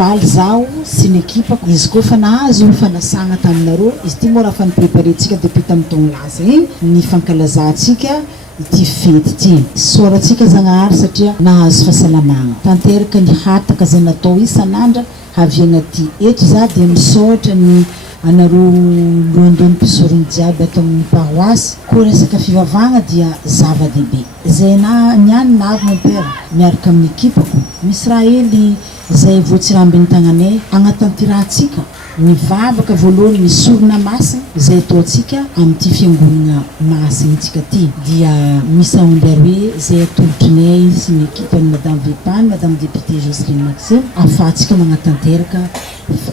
faly zaho sy ny ekipako izy koa fa nahazo io fanasagna taminareo izy ty moa raha fa nipreparentsika depuis tamin'ny taogno lasa igny ny fankalazantsika ity fety ty soratsika zagnahary satria nahazo fahasalamagna tanteraka ny hataka zay natao isan'andra haviagna ty eto za dia misaotra ny anareo lohandony mpisorony jiaby ato amin'ny paroasy koa resaka fivavagna dia zava-dehibe zay na niany navy mon père miaraka amin'ny ekipako misy raha hely zay voatsirambiny tagnanay agnatin'ity rahantsika mivavaka voalohany misorona masina zay ataontsika amin'ity fiangonana masina tsika ty dia misy aomby aroe zay atolotrinay sy ny ekipany madame Vepane madame député Jocelyne Maxime ahafahantsika magnatanteraka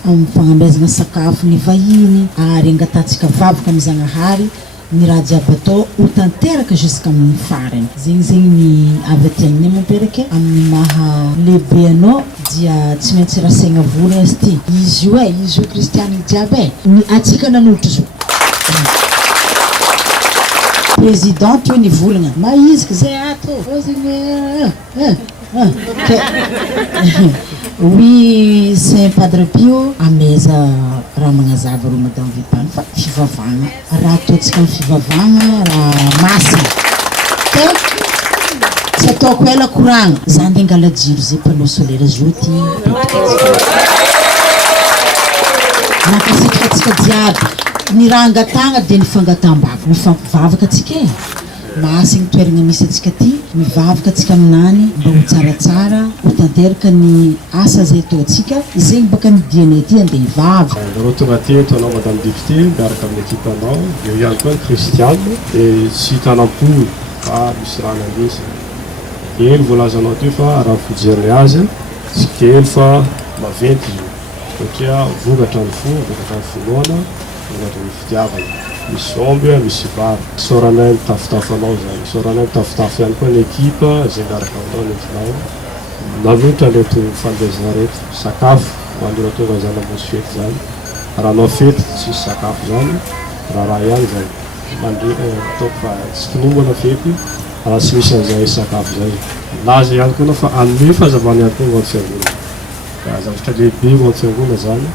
amin'ny fagnamezana sakafo ny vahiny ary angatantsika vavaka amin'ny Zagnahary ny raha jiaby atao ho tanteraka jusqu'amin'ny farany zegny ny avy aty aminay mon père ke amin'ny maha lehibe anao dia tsy maintsy rasaigna vola izy ty izy io kristianina jiaby ny atsika nanolotra zao présidente io nivolagna maiziky zay ato oui Saint Padre Pio ameza raha magnazava ro madame Vepane fa fivavagna raha ataontsika amin'ny fivavagna raha masina tsy ataoko ela koragna za nde angala jiro zay panneau solaire zao ty nakasitraka atsika jiaby ny raha angatagna dia ny fangatambavaka mifampivavaka atsika masigny toeragna misy atsika ty mivavaka atsika aminany mba ho tsaratsara ho tanteraka ny asa zay ataontsika zegny baka nidianay ty andeha hivavaka nareo tonga ty eto anao madame député miaraka amin'ny ekipa anao eo ihany koa ny kristianina dia tsy hitanam-poly fa misy raha nandesy kely voalazanao ty fa raha fijeriny azy tsy kely fa maventy io satria vokatra ny fo vokatra ny finoana vokatra ny fitiavana misy omby misy vary soranay mitafitafy anao zany soranay mitafitafy ihany koa ny ekipa zay miaraka aminao nentinao nanotra leto fandezana reto sakafo mandora tonga zany amonso fety zany raha anao fety tsisy sakafo zany raha ihany zany ataoko fa tsy kinombana fety raha tsy misy an'izay sakafo zay laza ihany koa anao fa anome fahazavana ihany koa hoan'ny fiangonana ka zavatra lehibe hoan'ny fiangonana zany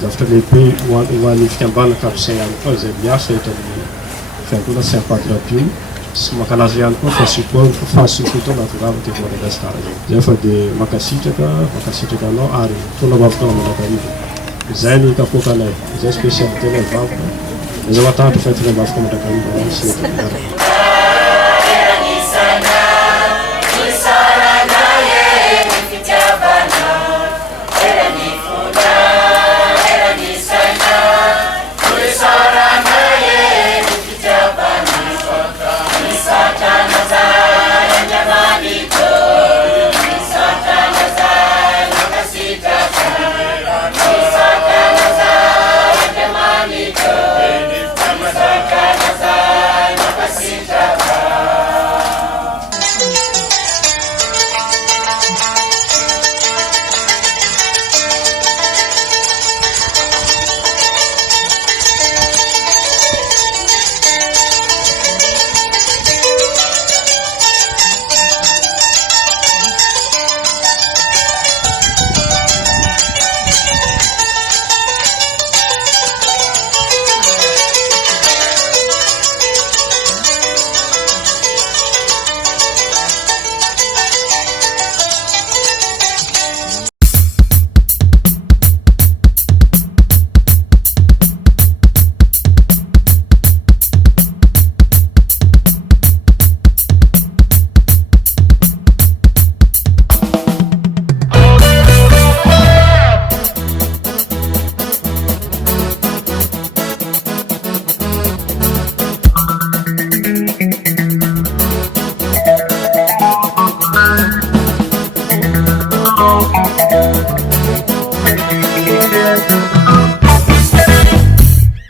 zavatra lehibe hoan'ny fikambana kabisay ihany koa zay miasa eto amin'ny fiangonana Saint Padre Pio sy mankalaza ihany koa fahasikoto natongava teto Madagasikara zay fa dia makasitraka anao ary tona vavaka anao mandrakariva zay ny kapokanay zay spécialité nay vavaka zay matahatra fetiny vavaka mandrakariva sy eto